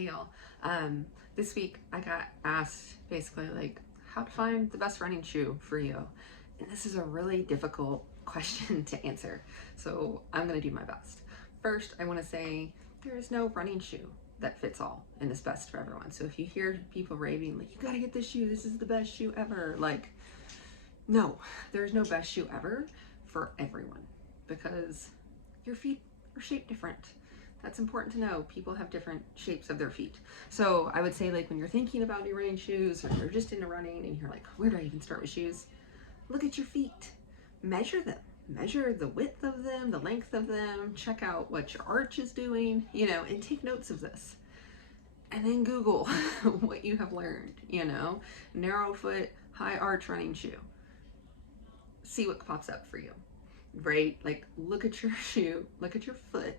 Hey y'all. This week I got asked basically like how to find the best running shoe for you. And this is a really difficult question to answer. So I'm gonna do my best. First, I wanna say there is no running shoe that fits all and is best for everyone. So if you hear people raving like, you gotta get this shoe, this is the best shoe ever. Like, no, there's no best shoe ever for everyone because your feet are shaped different. That's important to know. People have different shapes of their feet. So I would say like when you're thinking about new running shoes or you're just into running and you're like, where do I even start with shoes? Look at your feet. Measure them. Measure the width of them, the length of them, check out what your arch is doing, and take notes of this. And then Google what you have learned, narrow foot, high arch running shoe. See what pops up for you, right? Like look at your shoe, look at your foot,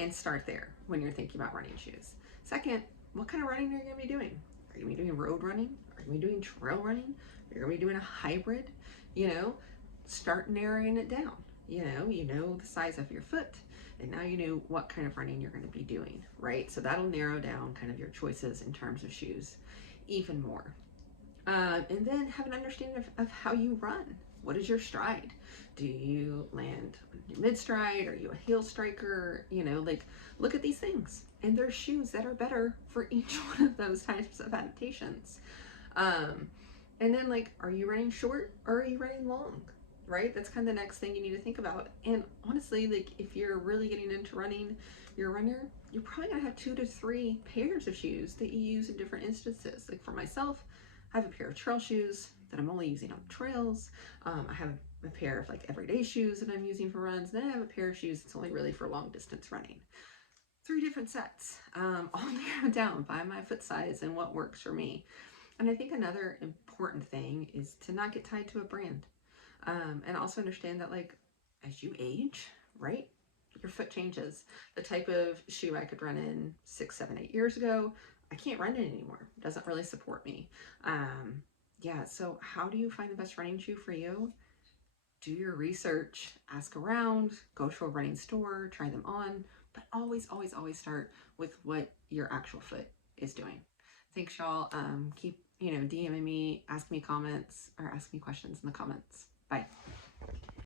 and start there when you're thinking about running shoes. Second, what kind of running are you going to be doing? Are you going to be doing road running? Are you going to be doing trail running? Are you going to be doing a hybrid? Start narrowing it down. You know the size of your foot, and now you know what kind of running you're going to be doing, right? So that'll narrow down kind of your choices in terms of shoes even more. And then have an understanding of how you run. What is your stride? Do you land mid stride? Are you a heel striker? Like look at these things. And there's shoes that are better for each one of those types of adaptations. And then like, are you running short or are you running long? Right? That's kind of the next thing you need to think about. And honestly, like if you're really getting into running, you're a runner, you're probably gonna have 2 to 3 pairs of shoes that you use in different instances. Like for myself, I have a pair of trail shoes that I'm only using on trails. I have a pair of like everyday shoes that I'm using for runs. Then I have a pair of shoes that's only really for long distance running. 3 different sets, all narrowed down by my foot size and what works for me. And I think another important thing is to not get tied to a brand. And also understand that like as you age, right, your foot changes. The type of shoe I could run in 6, 7, 8 years ago, I can't run it anymore. It doesn't really support me. Yeah, so how do you find the best running shoe for you? Do your research, ask around, go to a running store, try them on, but always, always, always start with what your actual foot is doing. Thanks, y'all. Keep, DMing me, ask me comments, or ask me questions in the comments. Bye.